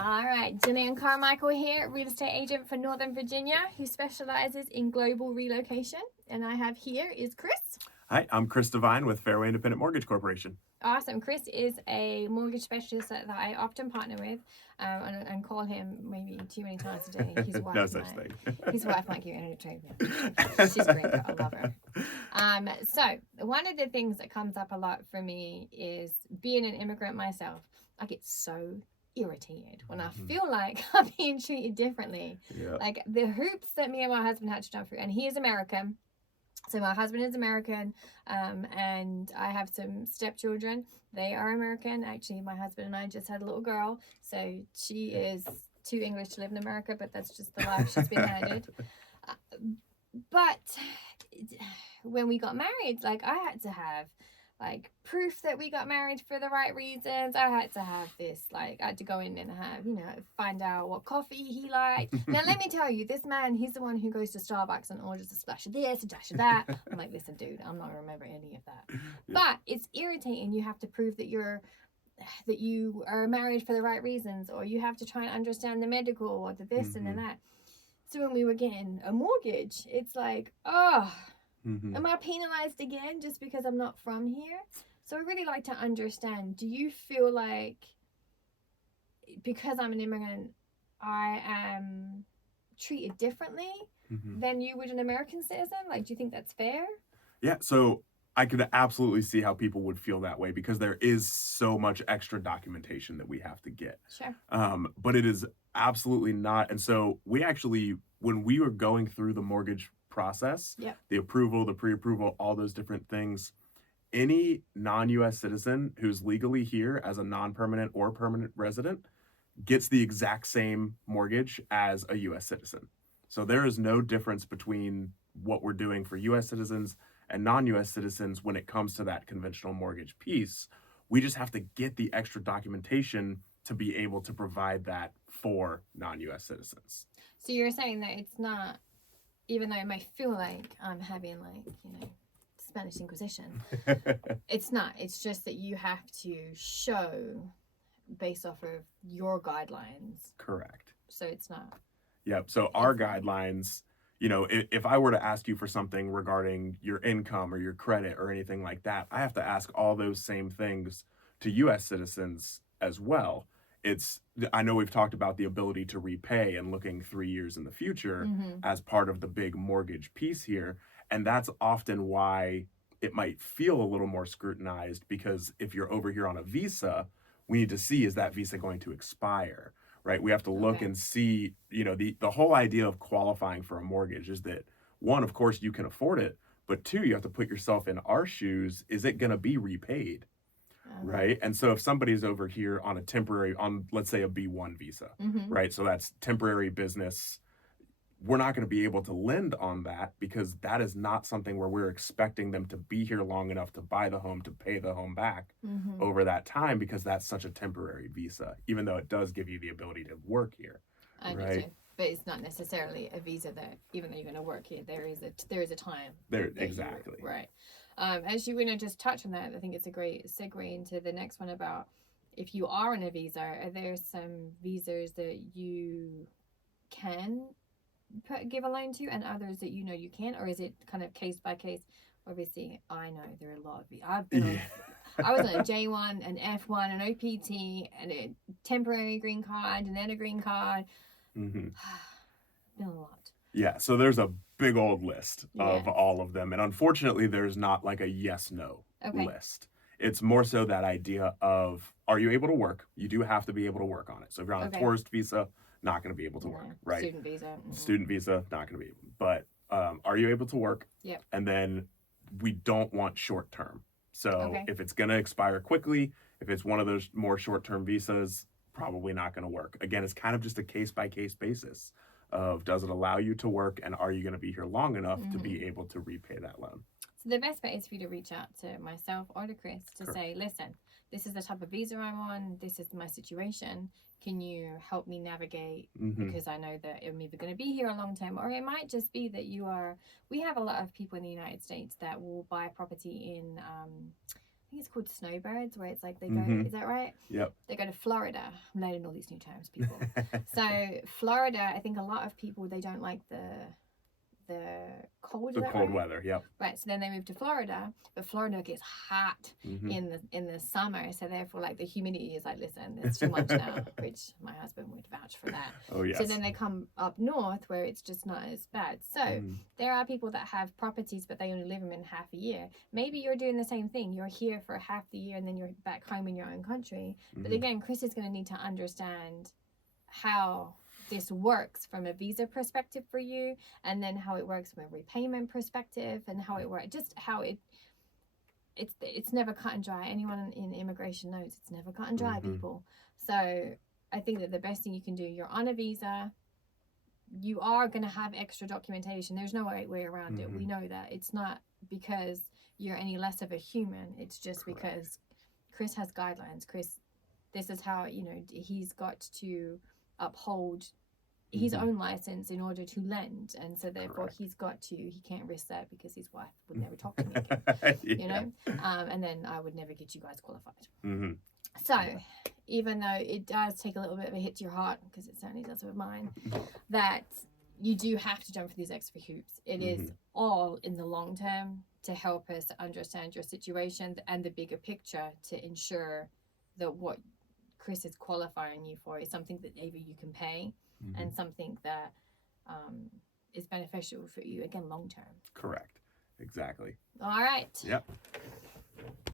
All right, Jillian Carmichael here, real estate agent for Northern Virginia, who specializes in global relocation. And I have here is Chris. Hi, I'm Chris Devine with Fairway Independent Mortgage Corporation. Awesome. Chris is a mortgage specialist that I often partner with and call him maybe too many times a day. His wife No such thing. His wife might give you a trade. She's great. I love her. So one of the things that comes up a lot for me is being an immigrant myself. I get so irritated when I feel like I'm being treated differently. Yeah. Like the hoops that me and my husband had to jump through, and he is American. So my husband is American, and I have some stepchildren. They are American. Actually, my husband and I just had a little girl, so she is too English to live in America, but that's just the life she's been handed. But when we got married, like I had to have like proof that we got married for the right reasons. I had to have this, like I had to go in and have, find out what coffee he liked. Now let me tell you, this man, he's the one who goes to Starbucks and orders a splash of this, a dash of that. I'm like, listen, dude, I'm not gonna remember any of that. Yeah. But it's irritating. You have to prove that you are married for the right reasons, or you have to try and understand the medical or the this and the that. So when we were getting a mortgage, it's like, am I penalized again just because I'm not from here? So I really like to understand, do you feel like because I'm an immigrant, I am treated differently than you would an American citizen? Like, do you think that's fair? Yeah, so I could absolutely see how people would feel that way because there is so much extra documentation that we have to get. Sure. But it is absolutely not. And so we actually, when we were going through the mortgage process, the approval, the pre-approval, all those different things, any non-U.S. citizen who's legally here as a non-permanent or permanent resident gets the exact same mortgage as a U.S. citizen. So there is no difference between what we're doing for U.S. citizens and non-U.S. citizens when it comes to that conventional mortgage piece. We just have to get the extra documentation to be able to provide that for non-U.S. citizens. So you're saying that it's not, even though it might feel like I'm having Spanish Inquisition, it's not. It's just that you have to show based off of your guidelines. Correct. So it's not. Yep. So our guidelines, if I were to ask you for something regarding your income or your credit or anything like that, I have to ask all those same things to U.S. citizens as well. I know we've talked about the ability to repay and looking 3 years in the future as part of the big mortgage piece here. And that's often why it might feel a little more scrutinized, because if you're over here on a visa, we need to see, is that visa going to expire, right? We have to look and see, the whole idea of qualifying for a mortgage is that, one, of course, you can afford it, but two, you have to put yourself in our shoes. Is it going to be repaid? Right. And so if somebody's over here on let's say a B1 visa, right? So that's temporary business. We're not going to be able to lend on that because that is not something where we're expecting them to be here long enough to buy the home, to pay the home back over that time, because that's such a temporary visa, even though it does give you the ability to work here. I understand. Right? But it's not necessarily a visa that, even though you're going to work here, there is a time. Exactly. Right. As you want to just touch on that, I think it's a great segue into the next one about if you are on a visa, are there some visas that you can give a loan to and others that you can't, or is it kind of case by case? Obviously, I know there are a lot of I've been on, I was on a J1, an F1, an OPT, and a temporary green card, and then a green card. Been a lot. Yeah, so there's a big old list of all of them. And unfortunately, there's not like a yes-no list. It's more so that idea of, are you able to work? You do have to be able to work on it. So if you're on a tourist visa, not going to be able to work, right? Student visa. Student visa, not going to be able. But are you able to work? Yep. And then we don't want short-term. So if it's going to expire quickly, if it's one of those more short-term visas, probably not going to work. Again, it's kind of just a case-by-case basis of, does it allow you to work, and are you going to be here long enough to be able to repay that loan? So the best bet is for you to reach out to myself or to Chris to say, listen, this is the type of visa I'm on, this is my situation, can you help me navigate? Because I know that I'm either going to be here a long time, or it might just be that we have a lot of people in the United States that will buy property in think it's called snowbirds, where it's like they go, Mhm. is that right? Yep. They go to Florida. I'm learning all these new terms, people. So Florida, I think a lot of people, they don't like the cold, The is that cold right? weather. Yep. Right, so then they move to Florida, but Florida gets hot Mhm. in the summer, so therefore like the humidity is like, listen, it's too much now, which my husband would vouch for that. Oh yes. So then they come up north where it's just not as bad. So Mm. there are people that have properties, but they only live them in half a year. Maybe you're doing the same thing. You're here for half the year and then you're back home in your own country. But Mhm. again, Chris is going to need to understand how this works from a visa perspective for you, and then how it works from a repayment perspective, and how it works, just how it's never cut and dry. Anyone in immigration knows it's never cut and dry, Mhm. people. So I think that the best thing you can do, you're on a visa, you are going to have extra documentation. There's no way around it. We Mhm. know that. It's not because you're any less of a human. It's just Correct. because Chris has guidelines. Chris, this is how, you know, he's got to uphold his Mhm. own license in order to lend, and so therefore Correct. he can't risk that because his wife would never talk to me again. Yeah. You know, and then I would never get you guys qualified. Mhm. So Yeah. even though it does take a little bit of a hit to your heart, because it certainly does with mine, that you do have to jump for these extra hoops, it is Mhm. all in the long term to help us understand your situation and the bigger picture, to ensure that what Chris is qualifying you for is something that either you can pay Mhm. and something that is beneficial for you, again, long term. Correct. Exactly. All right. Yep.